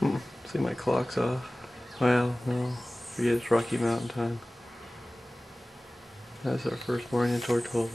See, my clock's off. Well, no. Forget it's Rocky Mountain time. That's our first morning in Tortola.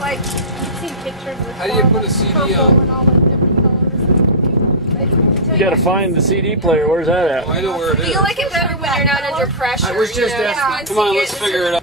Like, you've seen pictures of how do you put a CD on? You gotta find the CD player. Where's that at? Oh, I know where it is. Do you like it better when you're not under pressure? I was just asking. Come on, let's figure it out.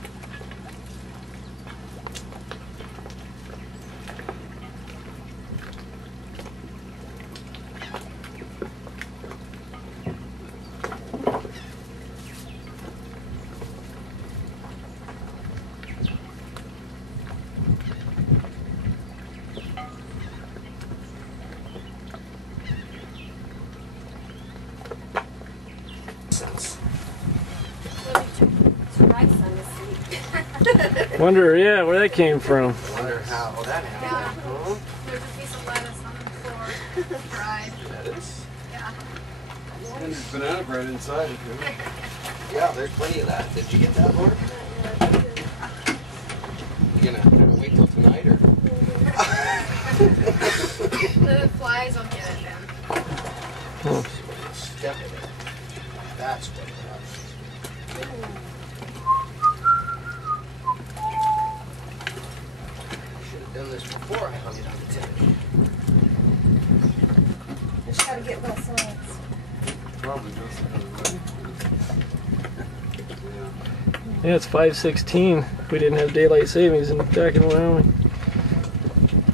Wonder, yeah, where that came from. Wonder how that happened. Yeah. There's a piece of lettuce on the floor. Fried. Lettuce? Yeah. And there's banana bread inside it, too. Yeah, there's plenty of that. Did you get that, Lord? You gonna kind of wait till tonight, or? The flies will get it then. Oh. Step in it. That's what it was. Done this before I hung it on the tent. Just gotta get well science. Probably does another way. Yeah, it's 5:16. We didn't have daylight savings back in Wyoming.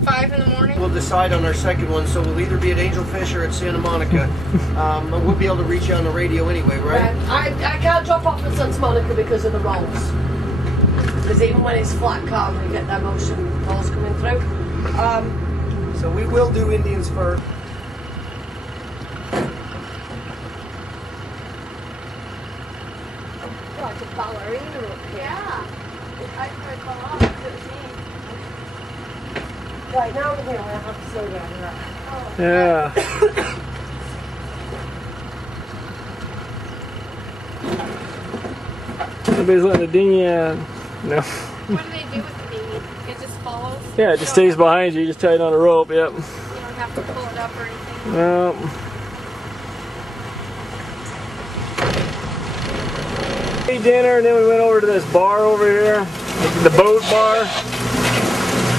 5 in the morning? We'll decide on our second one, so we'll either be at Angelfish or at Santa Monica. But we'll be able to reach you on the radio anyway, right? I can't drop off at Santa Monica because of the rolls. Because even when it's flat calm, we get that motion rolls coming through. So we will do Indians first. Like a ballerina up here. Yeah. I could call off if it was me. Right, now we're here, I have to slow down. Right. Oh. Yeah. Nobody's letting the dinghy out. No. What do they do with the dinghy? It just follows? Yeah, it just stays behind you. You just tie it on a rope, yep. You don't have to pull it up or anything? No. Ate dinner, and then we went over to this bar over here. The boat bar.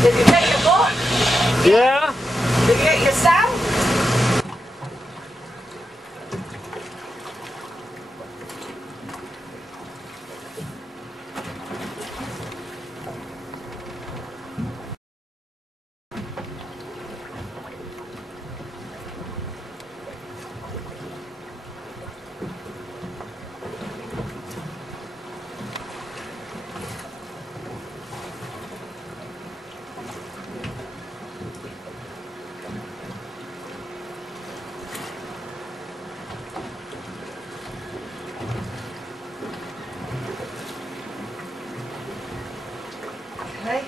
Did you get your book? Yeah? Did you get your stamp? Okay.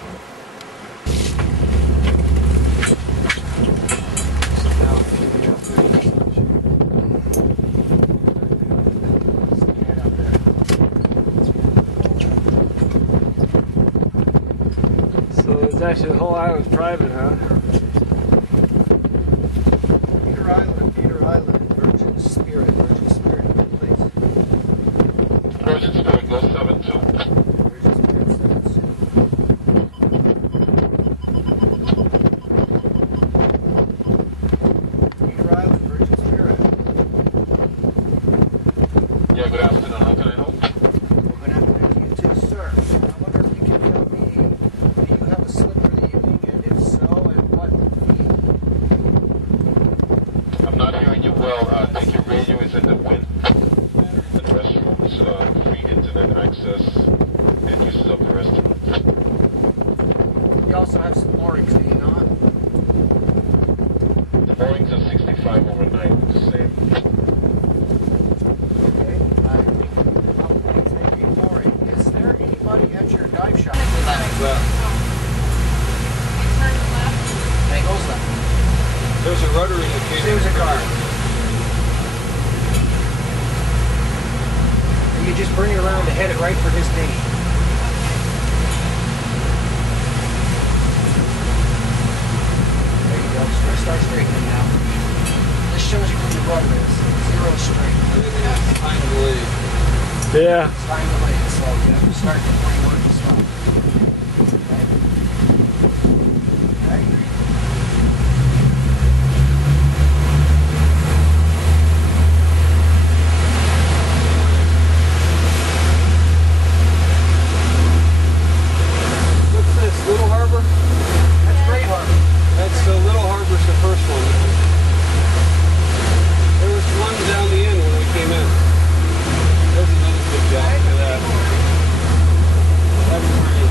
So it's actually the whole island's private, huh? Peter Island, Virgin Spirit, please. too. Yeah, good afternoon. How can I help? Well, good afternoon to you too, sir. I wonder if you can tell me, do you have a slip for the evening, and if so, at what fee? I'm not hearing you well. I think your radio is in the wind. The restrooms, free internet access, and uses of the restaurant. You also have some moorings, do you not? The moorings are 65 overnight, the same. Okay. I'll take a mooring. Is there anybody at your dive shop? Well, Hey, goes left. there's a rotary located. There's a car. And you just bring it around to head it right for his knee. There you go. Start straightening now. This shows you where your rudder is. Zero straight. Everything is behind the lead. Yeah. It's time to lay it, so you have to start before you work to stop. Okay? Okay. What's this, Little Harbor? That's Great Harbor. That's Little Harbor's the first one. There was one down the end when we came in. There's another good job. Look at that. That's pretty.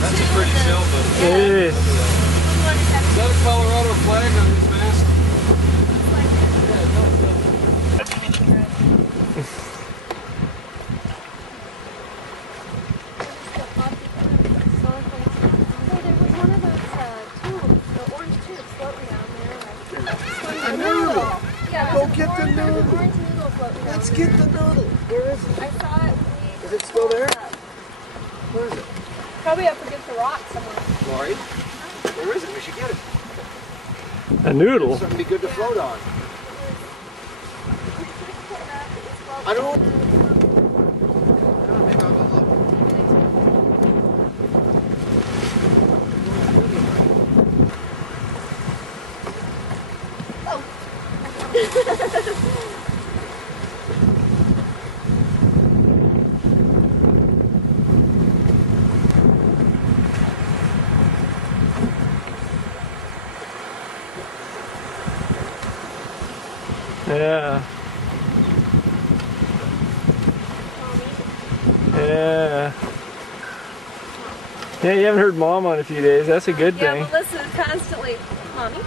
That's a pretty sailboat. It is. Look at that. Is that a Colorado flag on his mast? Yeah, it does, though. Go get the noodle. Let's get the noodle. Where is it? I saw it. Is it still there? Where is it? Probably up against the rock somewhere. Lori? Where is it? We should get it. A noodle. Something be good to float on. I don't. Maybe I'll go look. Yeah. Yeah. Yeah, you haven't heard Mom on a few days. That's a good Yeah, thing. Melissa is constantly, mommy,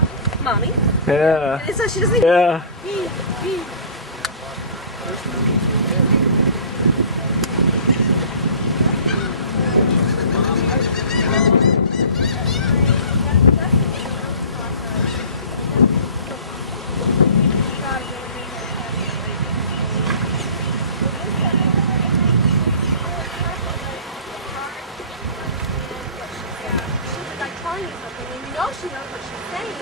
mommy. Yeah. And so she doesn't. Yeah. She knows what she's saying,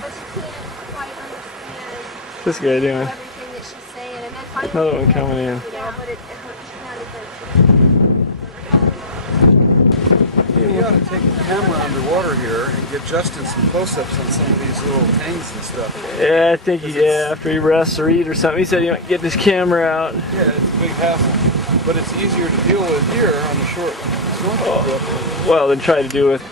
but she can't quite understand What's this guy doing? everything that she's saying. And then finally, Another one coming in. you know, but it hurts. You ought to take the camera underwater here and get Justin some close-ups on some of these little tangs and stuff. Yeah, I think after he rests or eat or something, he said he might get his camera out. Yeah, it's a big hassle, but it's easier to deal with here on the short snorkel trip. Well, then try to do with.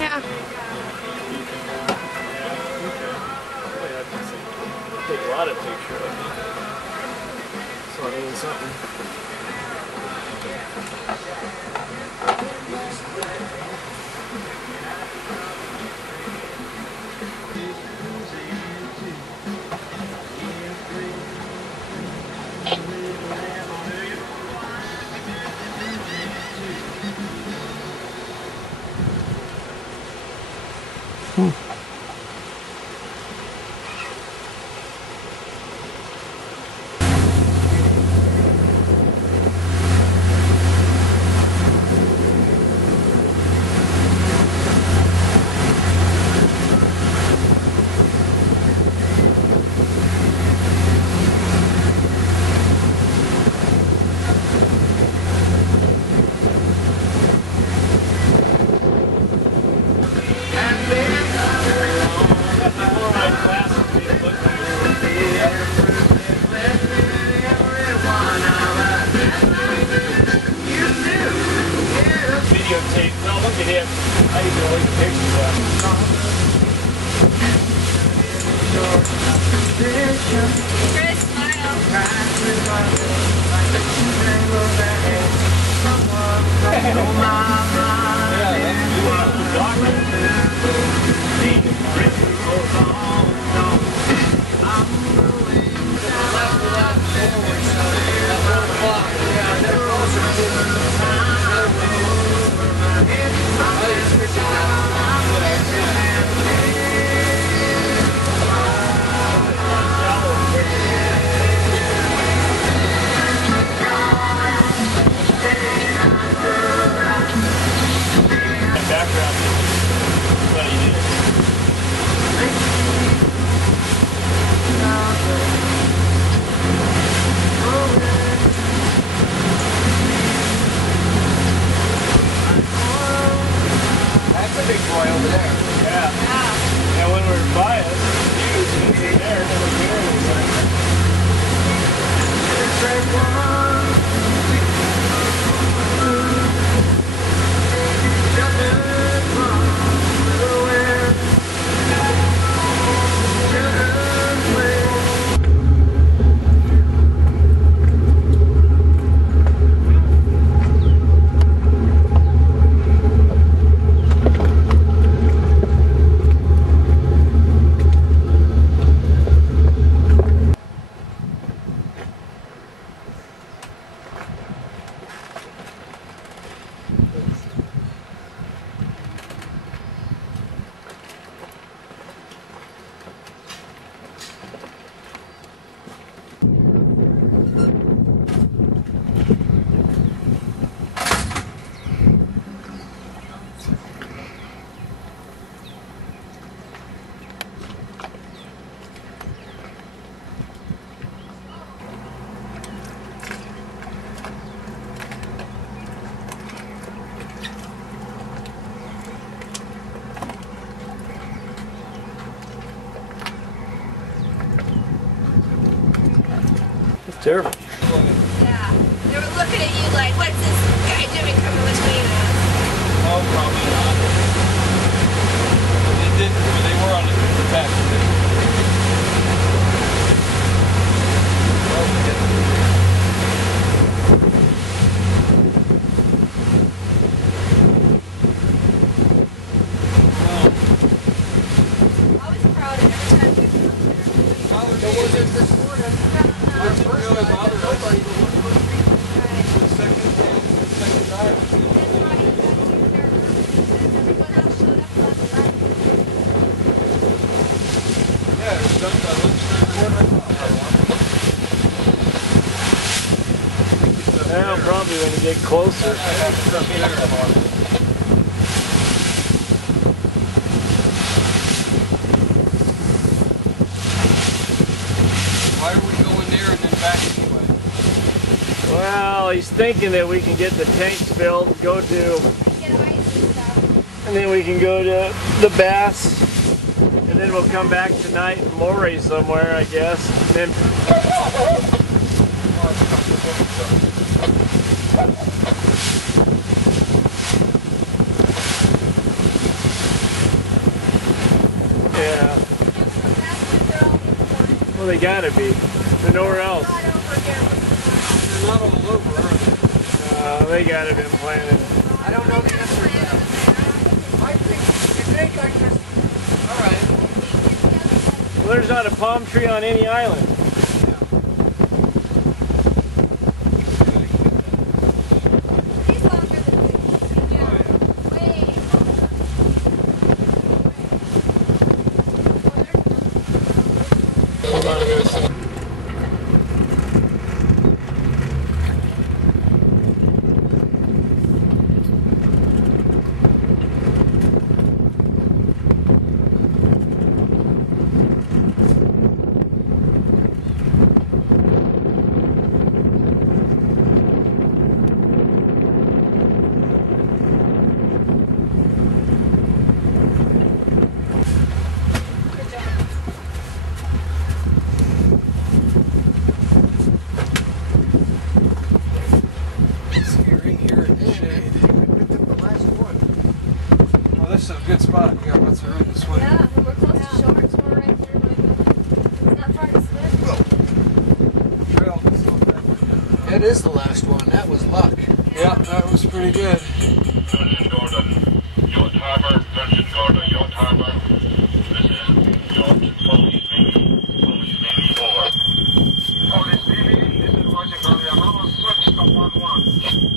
Yeah. Take a lot of pictures. So I mean something. hit. I used to look at pictures of Chris, smile. background. What he did. That's a big boy over there. Yeah. And when we were by us, he was going to be there, and never barely. It's terrible. Yeah. They were looking at you like, what's this guy doing coming between us? Oh, probably not. They did. They were on the back. Well, we did. I was proud of every time we come there. There wasn't this morning. Our first really guy, bothered us. nobody but one person. The second drive. That's right. Everyone else showed up on the left. Yeah, it was done by lunchtime. Now, probably when you get closer. Why are we going there and then back anyway? Well, he's thinking that we can get the tanks filled, go to, Get ice and stuff. and then we can go to the Bass, and then we'll come back tonight in Moray somewhere, I guess. And then yeah, well, they gotta be. There's nowhere else. Not over here. They're not all over, are they? They gotta been planted. I don't know the answer to that. I think I just, all right. Well, there's not a palm tree on any island. He's longer than we. Yeah. Way. Hold on a minute. spot. You got lots of room to swim. Yeah, and we're close to shore, so we're right there. It's not far to swim. Trail is not bad. That is the last one. That was luck. Yeah, that was pretty good. Virgin Gorda, Yacht Harbour, Virgin Gorda, Yacht Harbour. This is Yacht Police Navy, over. Police Navy, this is Virgin Gorda, another switch to 1-1.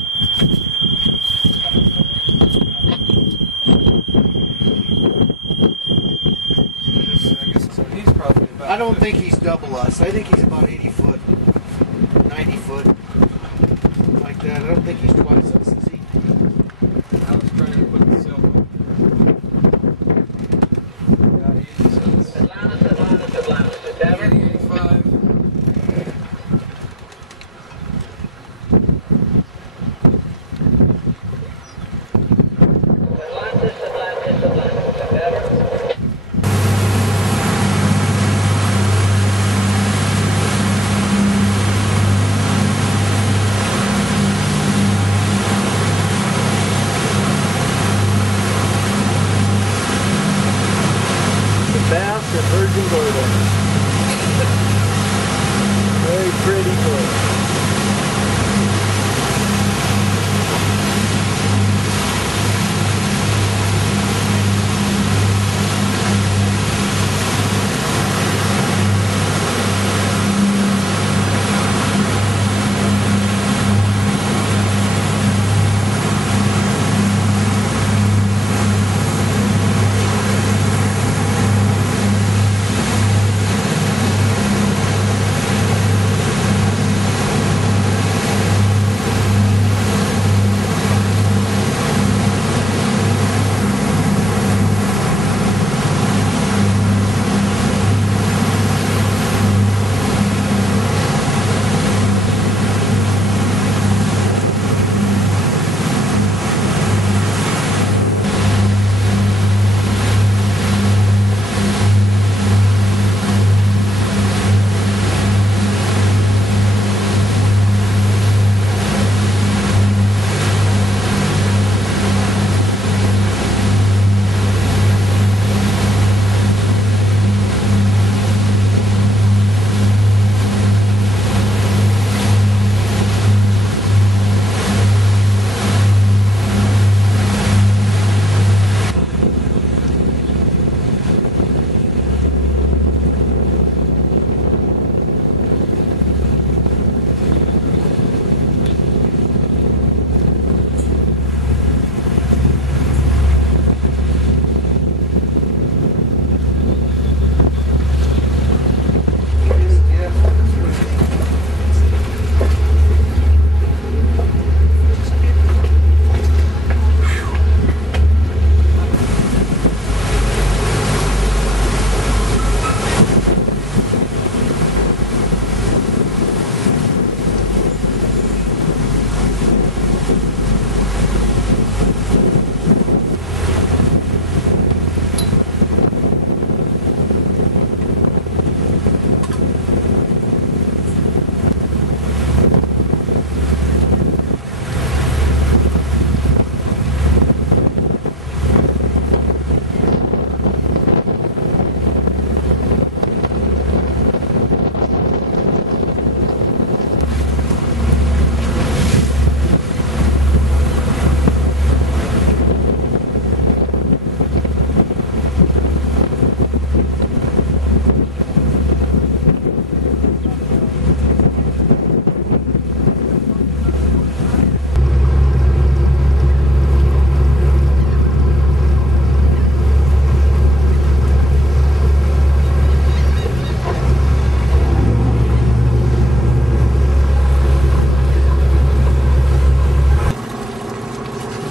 I guess so. He's probably about. I don't think he's double us. I think he's about 80 foot, 90 foot, like that. I don't think he's twice us, is he? I was trying to put the cell phone. Yeah, 86. Atlantis, 85. Bass at Virgin Gorda. Very pretty place.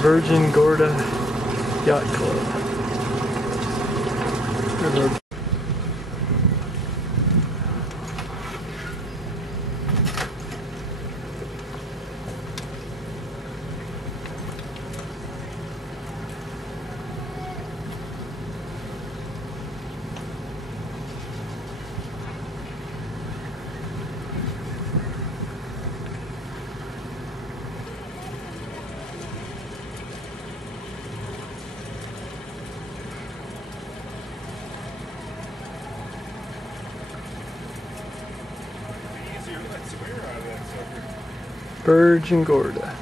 Virgin Gorda Yacht Club. Virgin Gorda.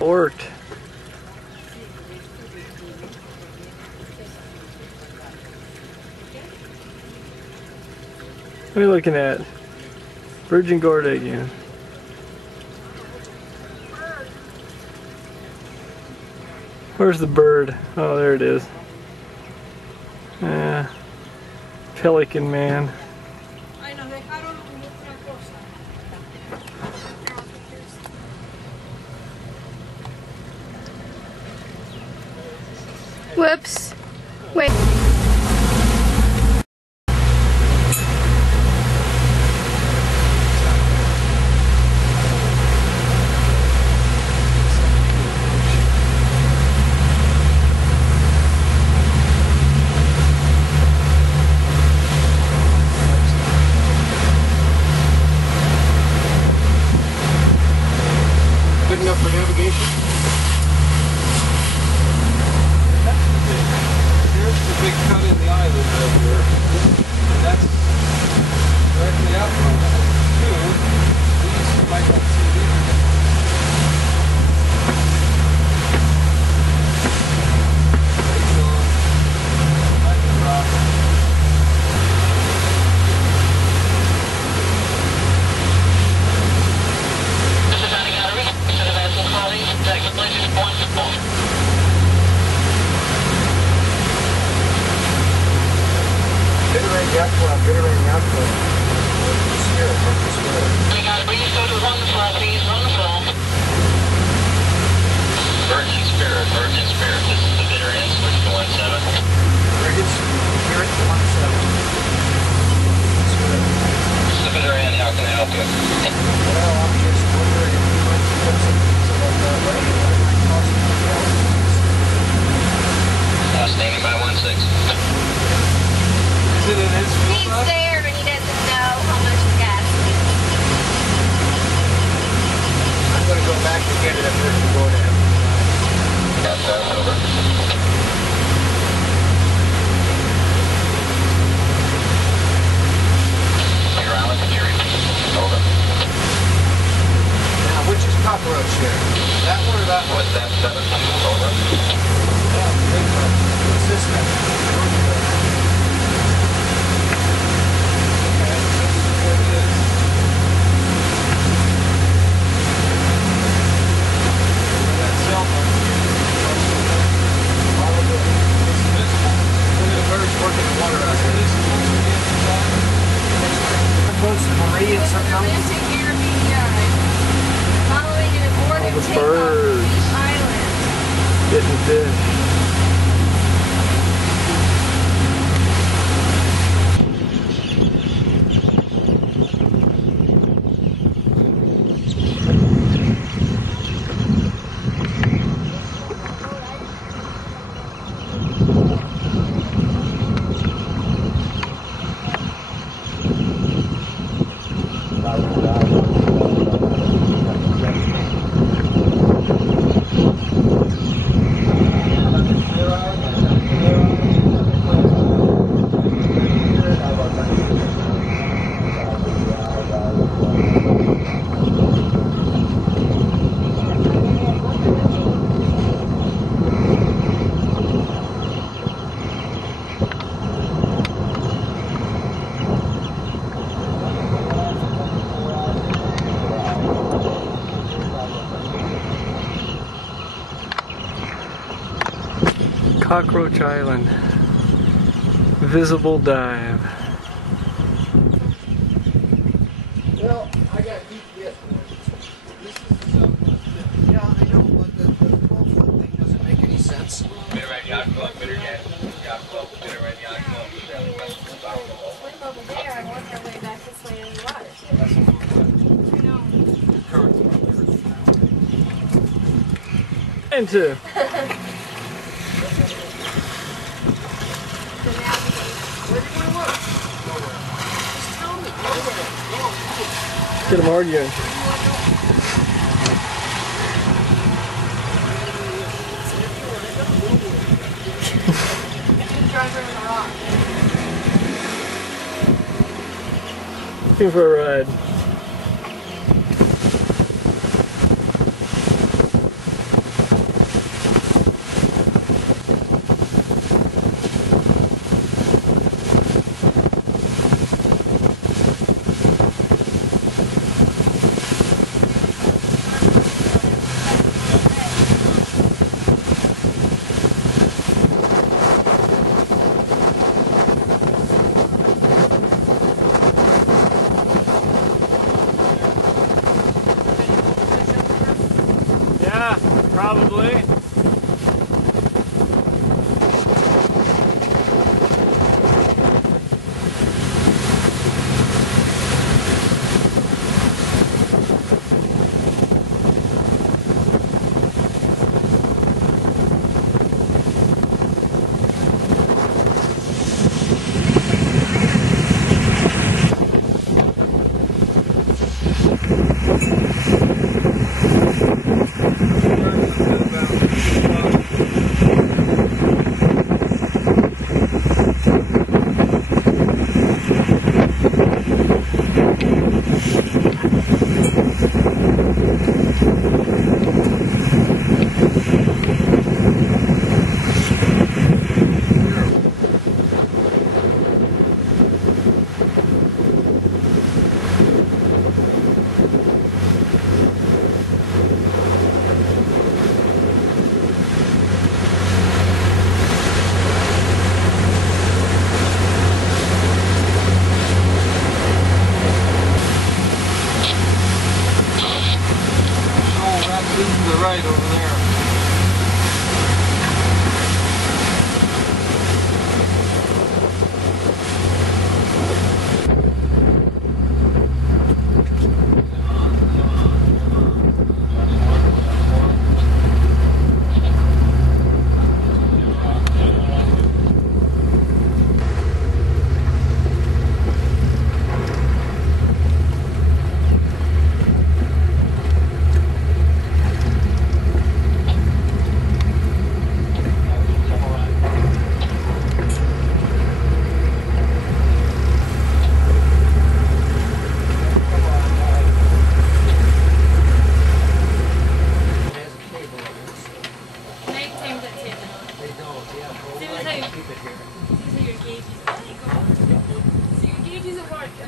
Worked. What are you looking at? Virgin Gorda again. Where's the bird? Oh, there it is. Pelican man. Whoops. Wait. Good enough for navigation? Here's the big cut in the island right here. And that's directly out from two. These might not see these. Yacht Club, Bitterrain Yacht Club. Spirit, Spirit. Virgin Spirit, Virgin Spirit. This is the bitter end, switch to 17. Virgin Spirit 17. This is the bitter end, how can I help you? Well, I'm just wondering if you might put some things about that way. What might cost me to go? Standing by 16. Is it in his fuel He's bus? there, but he doesn't know how much gas he needs. I'm going to go back and get it at Virgin Gorda. Got that, over. Clear Island, Jerry. Over. Now, which is cockroach here? That one or that one? What's that, 7? Over. Yeah, big one. What's this one? Marie and something else. Romantic Airbnb. Following an aborted the takeoff birds. from Beach Island. Getting fish. Cockroach Island. Visible dive. Well, I got GPS. Yeah, I know, but the 12-foot thing doesn't make any sense. Bitter Red Yacht Club, Bitter Yacht Club, Bitter Red Yacht Club. Swim over there, I want their way back this way in the water too. I know. Into. Get them arguing. looking for a ride. Yeah, probably. To the right over there.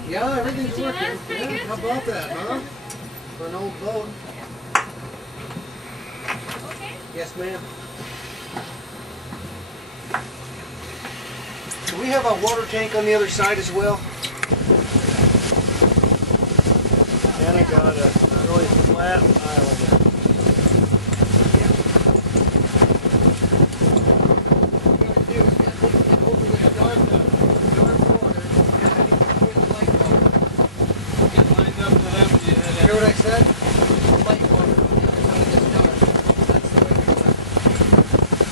Yeah, everything's Yeah, working. that's pretty good. How about that, huh? For an old boat. Okay. Yes, ma'am. Do we have a water tank on the other side as well? And I got a really flat island. Hear what I said? Light water. When it gets dark. That's the way we do it.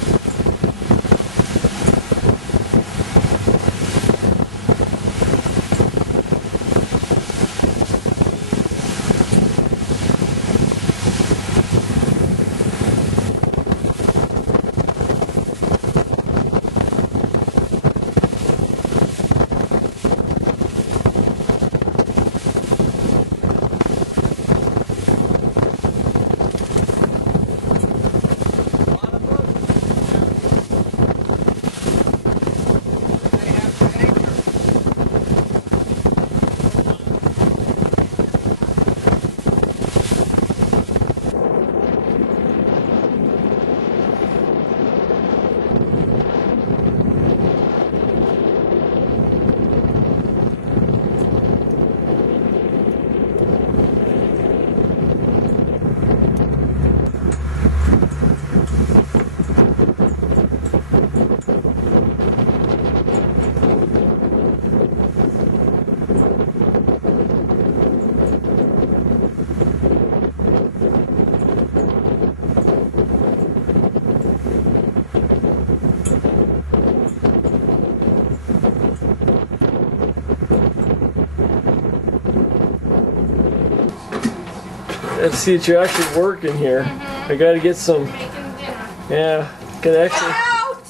Let's see that you're actually working here. I gotta get some. Making dinner. Yeah, could actually. Out!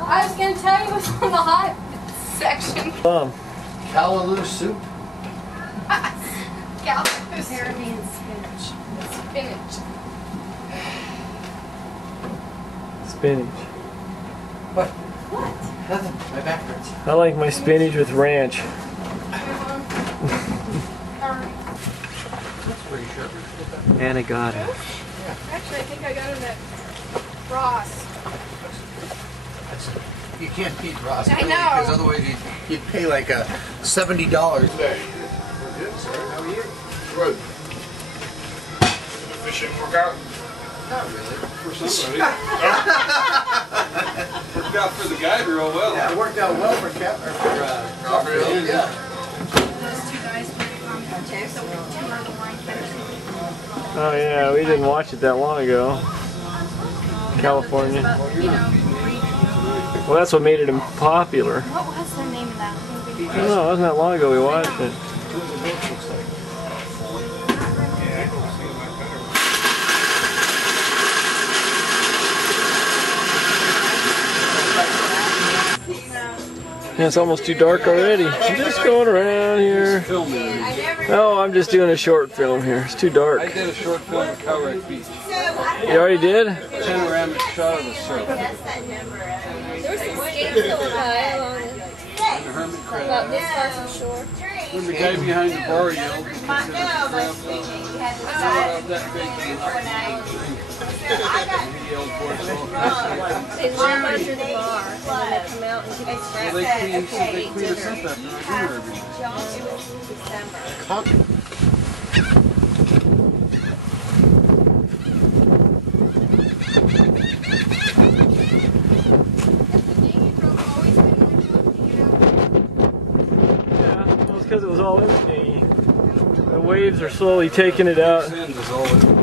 I was gonna tell you what's on the hot section. Callaloo soup. Scalpers. Caribbean spinach. Spinach. Spinach. What? What? Nothing. My back hurts. I like my spinach with ranch. That's pretty sharp. And I got it. Actually, I think I got him at Ross. You can't beat Ross. I really, know. Because otherwise you'd pay like $70. We're good, sir. How are you? Good. The fishing workout? Not really. For somebody. Worked out for the guy real well. Yeah, it worked out well for Cap. Really? Yeah. Those two guys put it on the tip, so we two are the wine fish. Oh yeah, we didn't watch it that long ago. California. But, you know, Well, that's what made it popular. what was the name of that movie? I don't know, it wasn't that long ago we watched it. Yeah, it's almost too dark already. I'm just going around here. Filming. Oh, I'm just doing a short film here. It's too dark. I did a short film at Cowrick Beach. You already did? Panoramic shot of the surf. There was some skates going by along And the hermit crab. this far from shore. When the guy behind the bar yelled because it was grandpa. That big thing. He yelled for us all. They live under the bar, and then they come out and get Well, they clean us up after our dinner every night. Yeah, well, it's because it was all in the dinghy. The waves are slowly taking it out. Sand is all in.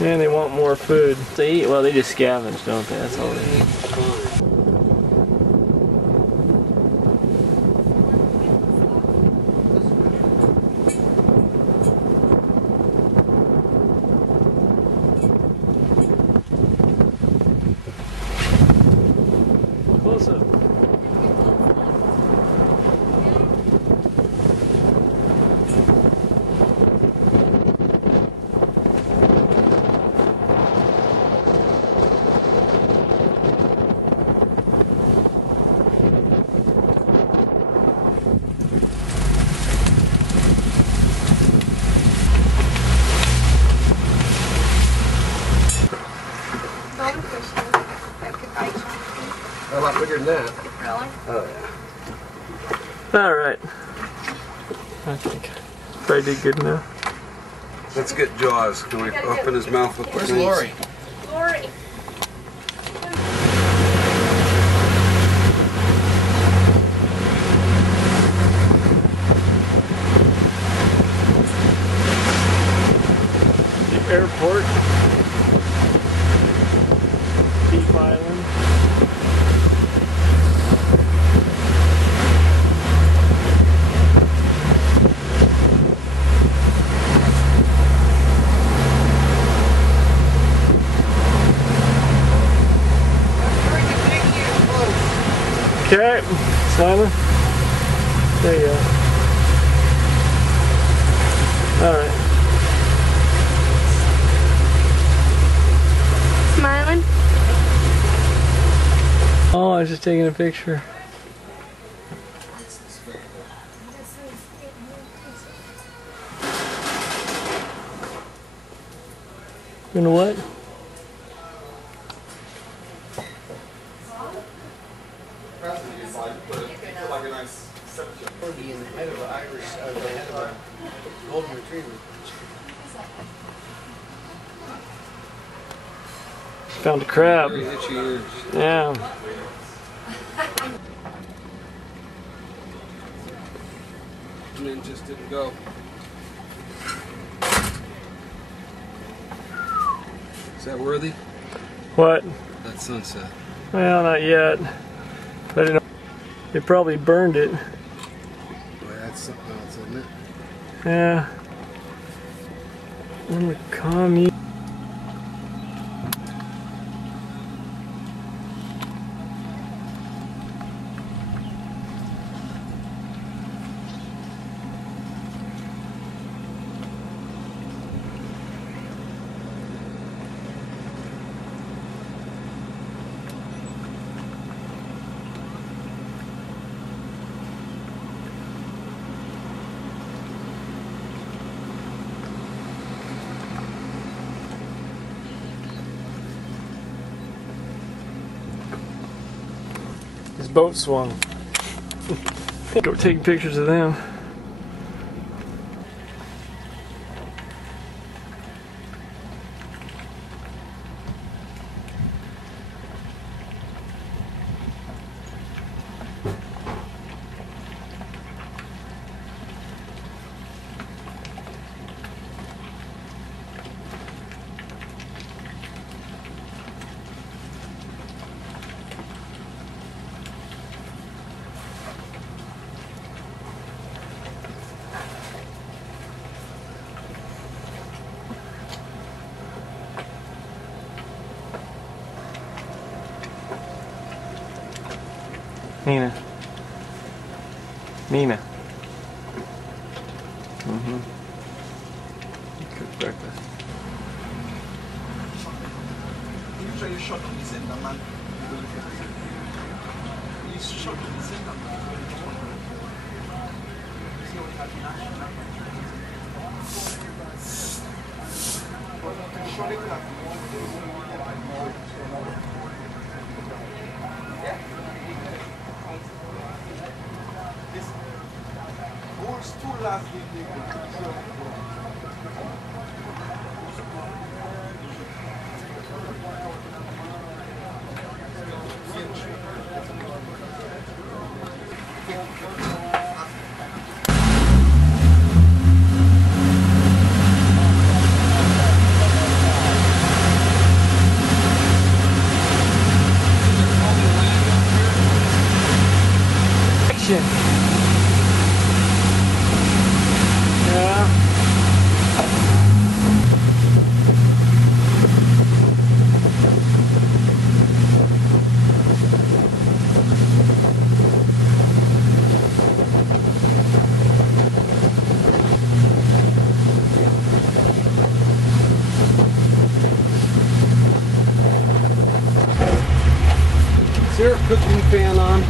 And they want more food. They eat, well, they just scavenge, don't they? That's all they eat. Close up. A lot bigger than that. Really? Oh yeah. All right. I think I did good enough. Let's get Jaws. Can we open his mouth with the Where's fins? Lori? Lori. The airport. Deep Island. Okay, Simon. There you go. All right. Smiling? Oh, I was just taking a picture. You know what? Be in the head of an Irish, the head of a golden retriever. Found a crab. Very itchy ears. Yeah. And then just didn't go. Is that worthy? What? that sunset. Well, not yet. But I didn't know. They probably burned it. Boy, that's something else, isn't it? Yeah. On the commune. His boat swung. Go taking pictures of them. Nina. Nina. Cook breakfast. Usually shot in the center, man. You shot in the center, man. See what you have in action. Shot it like this goals too last week. Yeah. Is there a cooking fan on?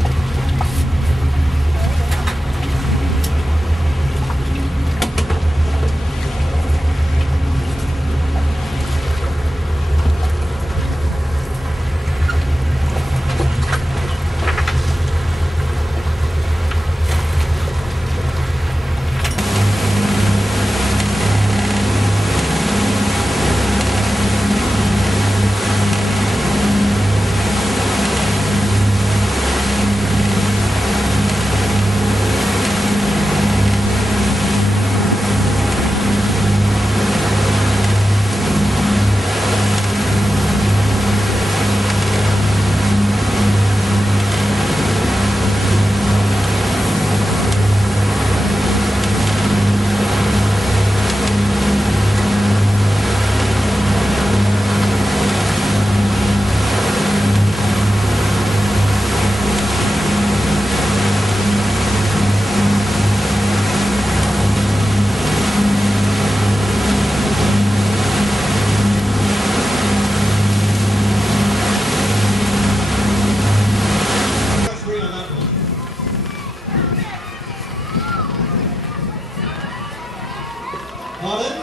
Pardon?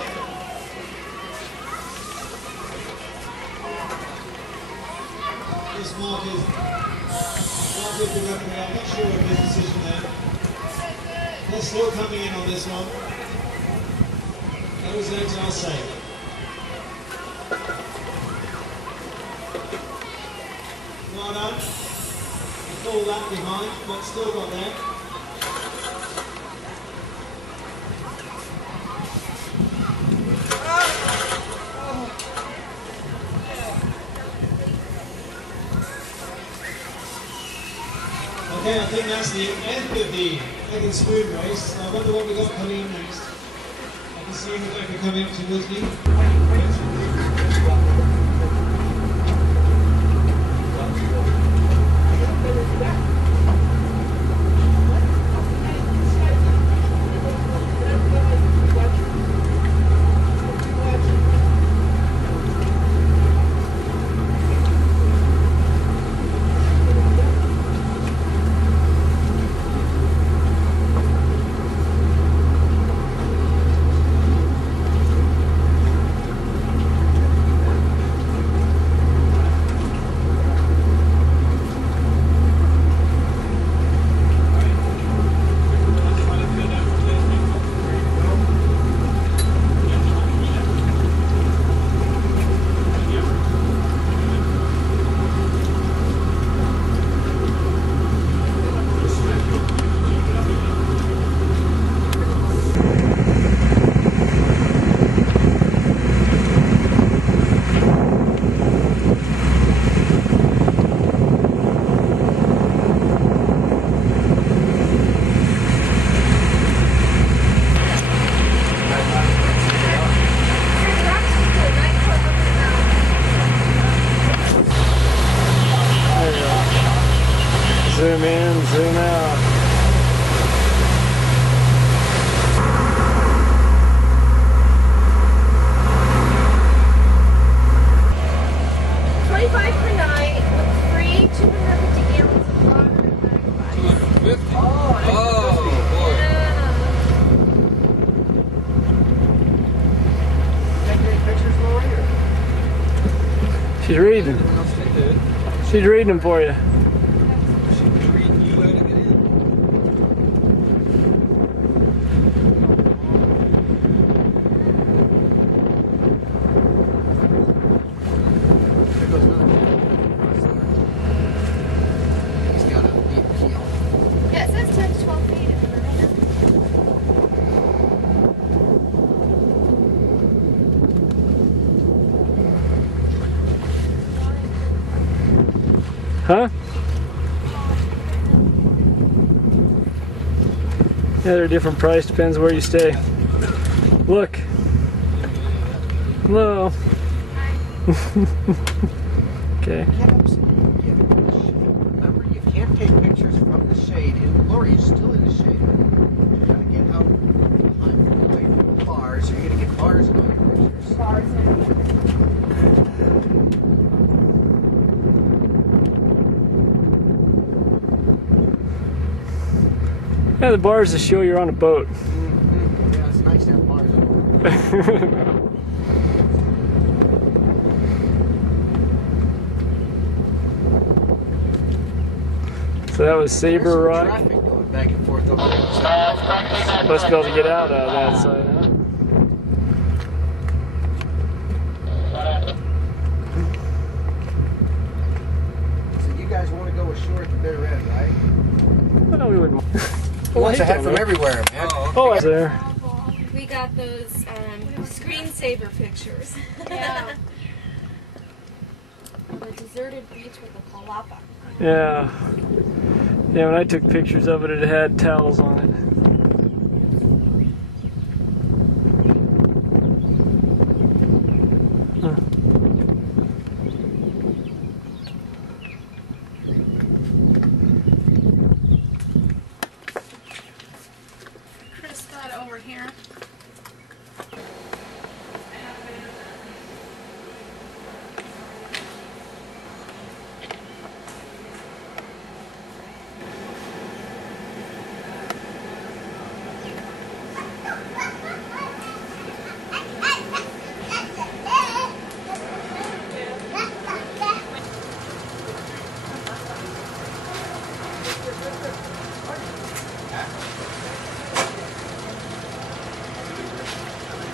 This mark is the referee. I'm not sure of his decision there. They're still coming in on this one. Those legs are safe. Well done. You pull that behind, but still got there. Okay, I think that's the end of the egg and spoon race. I wonder what we got coming up next. I can see Rebecca coming up towards me. Zoom in, zoom out. $25 per night with free 250 gallons of water and bag of ice. 250. Oh, boy. Yeah. Take any pictures, Lori? Or? She's reading. What else they did? She's reading them for you. She was reading you how to get in. There goes another man. He's got a deep keel. Yeah, it says 10 to 12 feet if you're in it. Huh? Yeah, they're different price, depends where you stay. Look. Hello. Okay. Remember, you can't take pictures from the shade. And Lori is still in the shade. You gotta get out behind, away from the bars, or you're gonna get bars in all your pictures. Yeah, the bars to show you're on a boat. Yeah, it's nice to have bars. So that was Saber There's some Rock. traffic going back and forth over there. Must be able to get out of that side, huh? So you guys want to go ashore at the bitter end, right? Well, we wouldn't. He wants to head from everywhere, man. Oh, it's there. We got those screensaver pictures. Yeah. The deserted beach with a palapa. Yeah. Yeah, when I took pictures of it, it had towels on it. Huh. Chris got over here.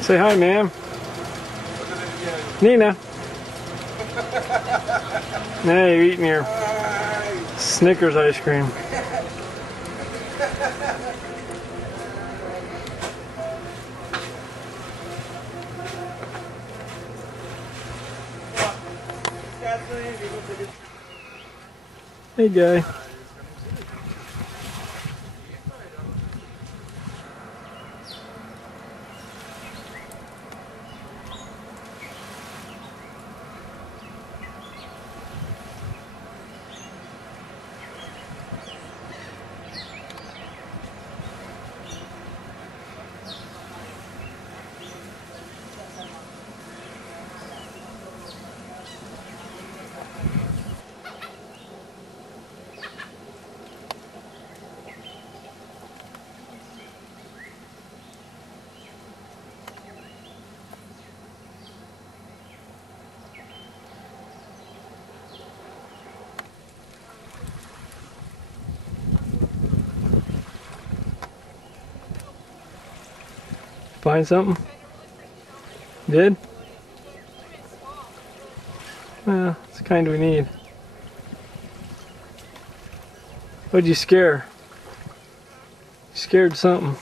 Say hi, ma'am. Nina. Now you're eating your Snickers ice cream. Hey, guy. Find something? Did? Well, it's the kind we need. What'd you scare? You scared something.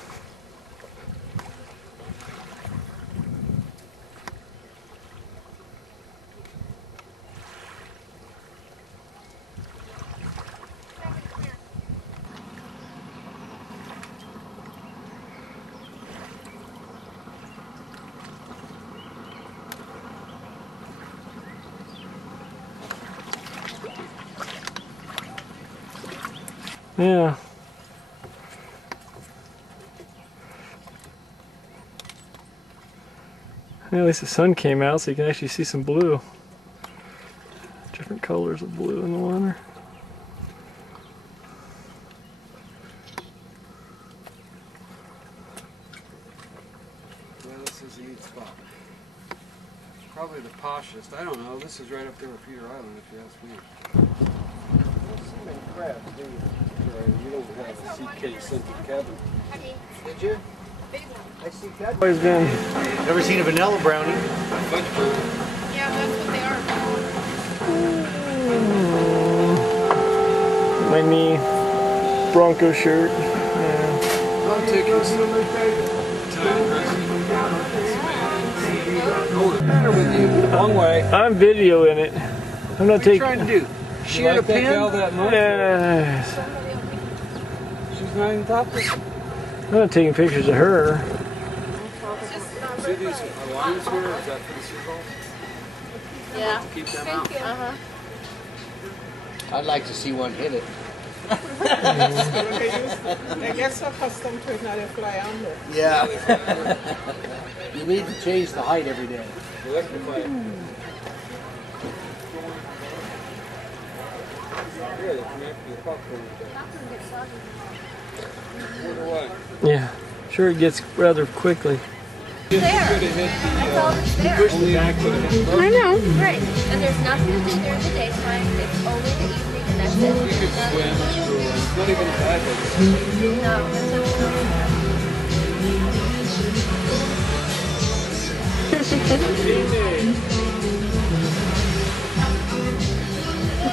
Yeah. At least the sun came out so you can actually see some blue. Different colors of blue in the water. Yeah, this is a neat spot. Probably the poshest. I don't know. This is right up there with Peter Island, if you ask me. You don't see many crabs, do you? You don't have a sea case scented cabin. Did you? I see that. Always been. Ever seen a vanilla brownie? Fudge bird. Yeah, that's what they are. My knee Bronco shirt. Yeah. I'm taking some time dressing. What's the matter with you? Long way. I'm videoing it. I'm not What are you taking. trying to do? You Shear like a that gal pin? that much? Yes. She's not even topless. I'm not taking pictures of her. See these lines here? Is that for the seagulls? Yeah. Keep them out. I'd like to see one hit it. I guess so accustomed to it now they fly under. Yeah. You need to change the height every day. Electrify it. Yeah, they can make the popcorn with that. Wonder why. Yeah. Sure, it gets rather quickly. Just could have hit That's all that's there. only back with it. I know. Right. And there's nothing to do during the daytime. It's only the evening, and that's it. You could swim, screw. It's not even bad. No, that's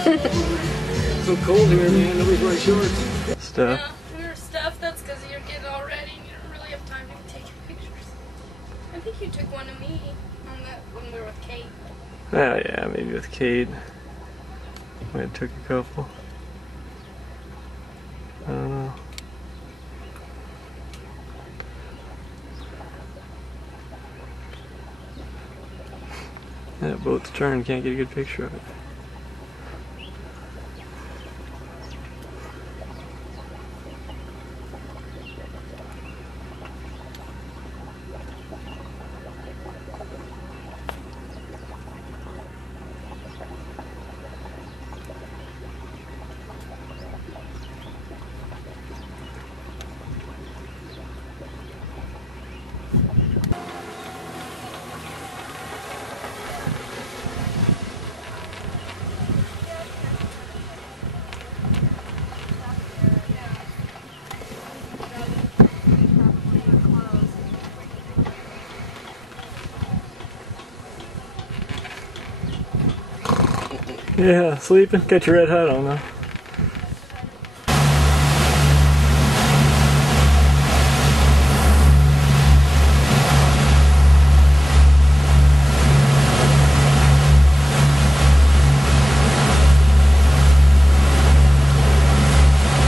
It's so cold here, man. Nobody's wearing shorts. Stuff. Yeah, we were stuffed. That's because you're getting all ready and you don't really have time to take pictures. I think you took one of me on that when we were with Kate. Oh yeah, maybe with Kate. Might have took a couple. I don't know. That boat's turned, can't get a good picture of it. Yeah, sleeping. Got your red hat on though. I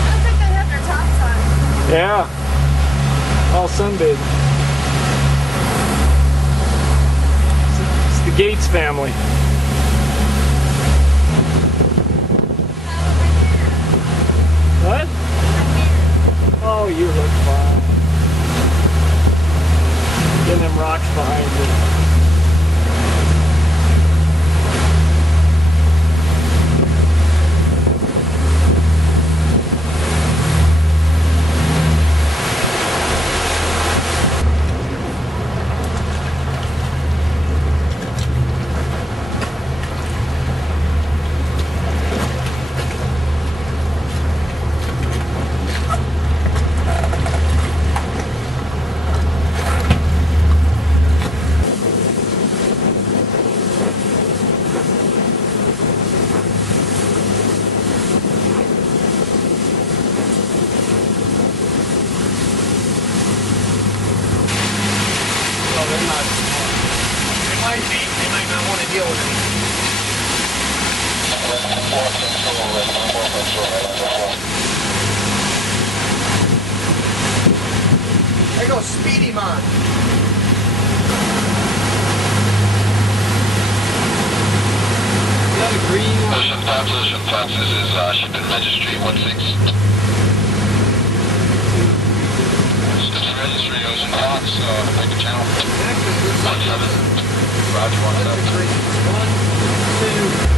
don't think they have their tops on. Yeah. All sunbathing. It's the Gates family. What? Oh, you look fine. Getting them rocks behind you. There goes Speedy Man. Is that a green one? Ocean Flaps, this is Shipping Registry 16. This is Registry Ocean Flaps, make a channel. Actually, it looks like 17. Roger, that's a 17. green. 1, 2.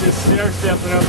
Just stair stepping up.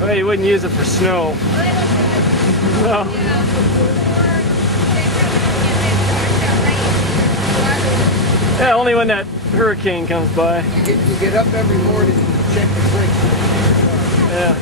Well, you wouldn't use it for snow. No. Yeah, only when that hurricane comes by. You get up every morning and check the brakes. Yeah.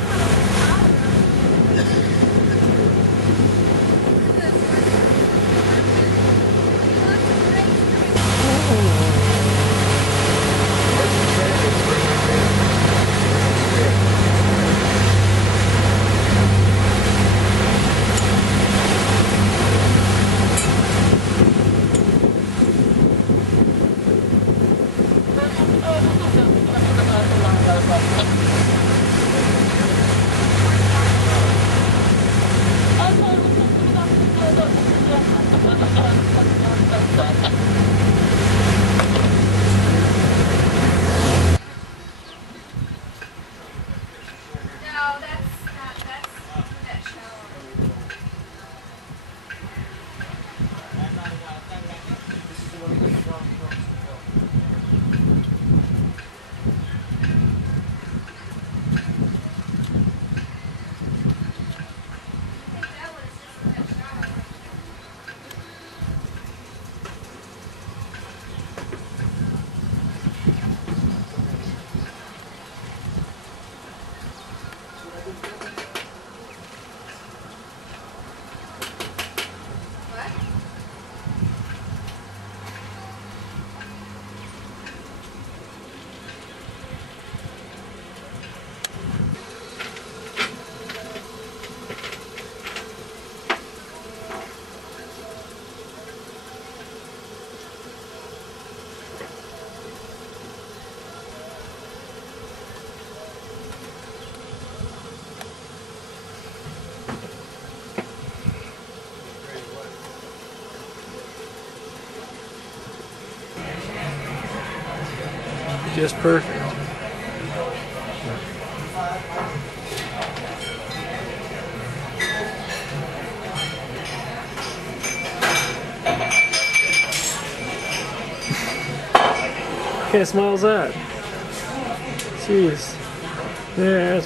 Just perfect. kind of smile's that? Jeez. There's